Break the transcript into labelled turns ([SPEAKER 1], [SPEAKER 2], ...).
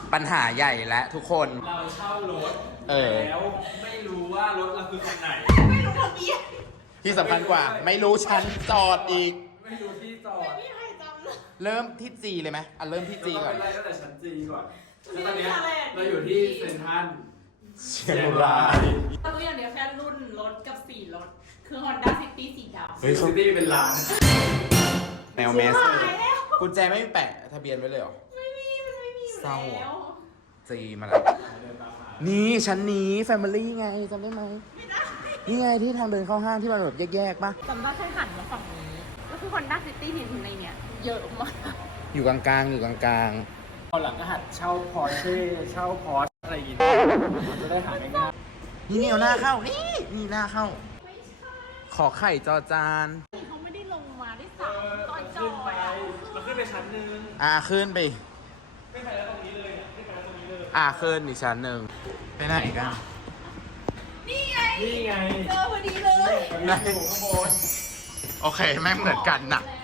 [SPEAKER 1] ปัญหาใหญ่และทุกคน
[SPEAKER 2] เราเช่ารถแล้วไม่รู้ว่ารถเราคือคันไหน
[SPEAKER 3] ไม่รู้ทะเบียน
[SPEAKER 1] ที่สำคัญกว่าไม่รู้ชั้นจอดอีก
[SPEAKER 2] ไม่รู้ที่จอด
[SPEAKER 3] ไม่มีใครจำเลย
[SPEAKER 1] เริ่มที่จีเลยไหมเริ่มที่จีก่อน
[SPEAKER 2] ไล่ตั้งแต่ชั้นจีก่อนแล้วตอนนี้เราอยู่ที่เซ็นทรัล
[SPEAKER 1] เชียงราย
[SPEAKER 3] เรารู้อย่างเดียวแค่รุ่นรถกับสีรถคือ Honda City สีดำ
[SPEAKER 2] ซิตี้เป็นล้าน
[SPEAKER 1] แนวเมสกุญแจไม่มีแปะทะเบียนไว้เลยเหรอ
[SPEAKER 3] ไม่มีมันไม่มีอยู่แล้ว
[SPEAKER 1] จีมาแล้วนี่ชั้นนี้แฟมิลี่ไงจำได้ไหม
[SPEAKER 3] ไม่ได้
[SPEAKER 1] นี่ไงที่ทางเดินเข้าห้างที่มันแบบแยกๆป่ะ
[SPEAKER 3] จำได้แค่หันมาฝั่งนี้ก็คือ Honda City ที่อยู่ในเนี้ยเยอะมาก
[SPEAKER 1] อยู่กลางๆอยู่กลาง
[SPEAKER 2] ตอนหลังก็หัดเช่าพอร์เช่เช่าพอร์ชอะไรอย่างงี้จะได้หาง่าย
[SPEAKER 1] ๆนี่เอาหน้าเข้านี่หน้าเข้า
[SPEAKER 3] ไม่ใช่
[SPEAKER 1] ขอไข่จอจาน
[SPEAKER 3] เขาไม่ได้ลงมาได้สามตอนจอ
[SPEAKER 2] ยเราขึ้นไปชั้นนึง
[SPEAKER 1] ขึ้นไป
[SPEAKER 2] ขึ้นไปแล้วตรงนี้เลยขึ้นไปแล้วตรงนี้เลย
[SPEAKER 1] ขึ้นอีกชั้นหนึ่งไปไหนกัน
[SPEAKER 3] นี่ไง
[SPEAKER 2] เจ
[SPEAKER 3] อพอดีเลย
[SPEAKER 2] อยู่ข้างบน
[SPEAKER 1] โอเคแม่งเหมือนกันน่ะ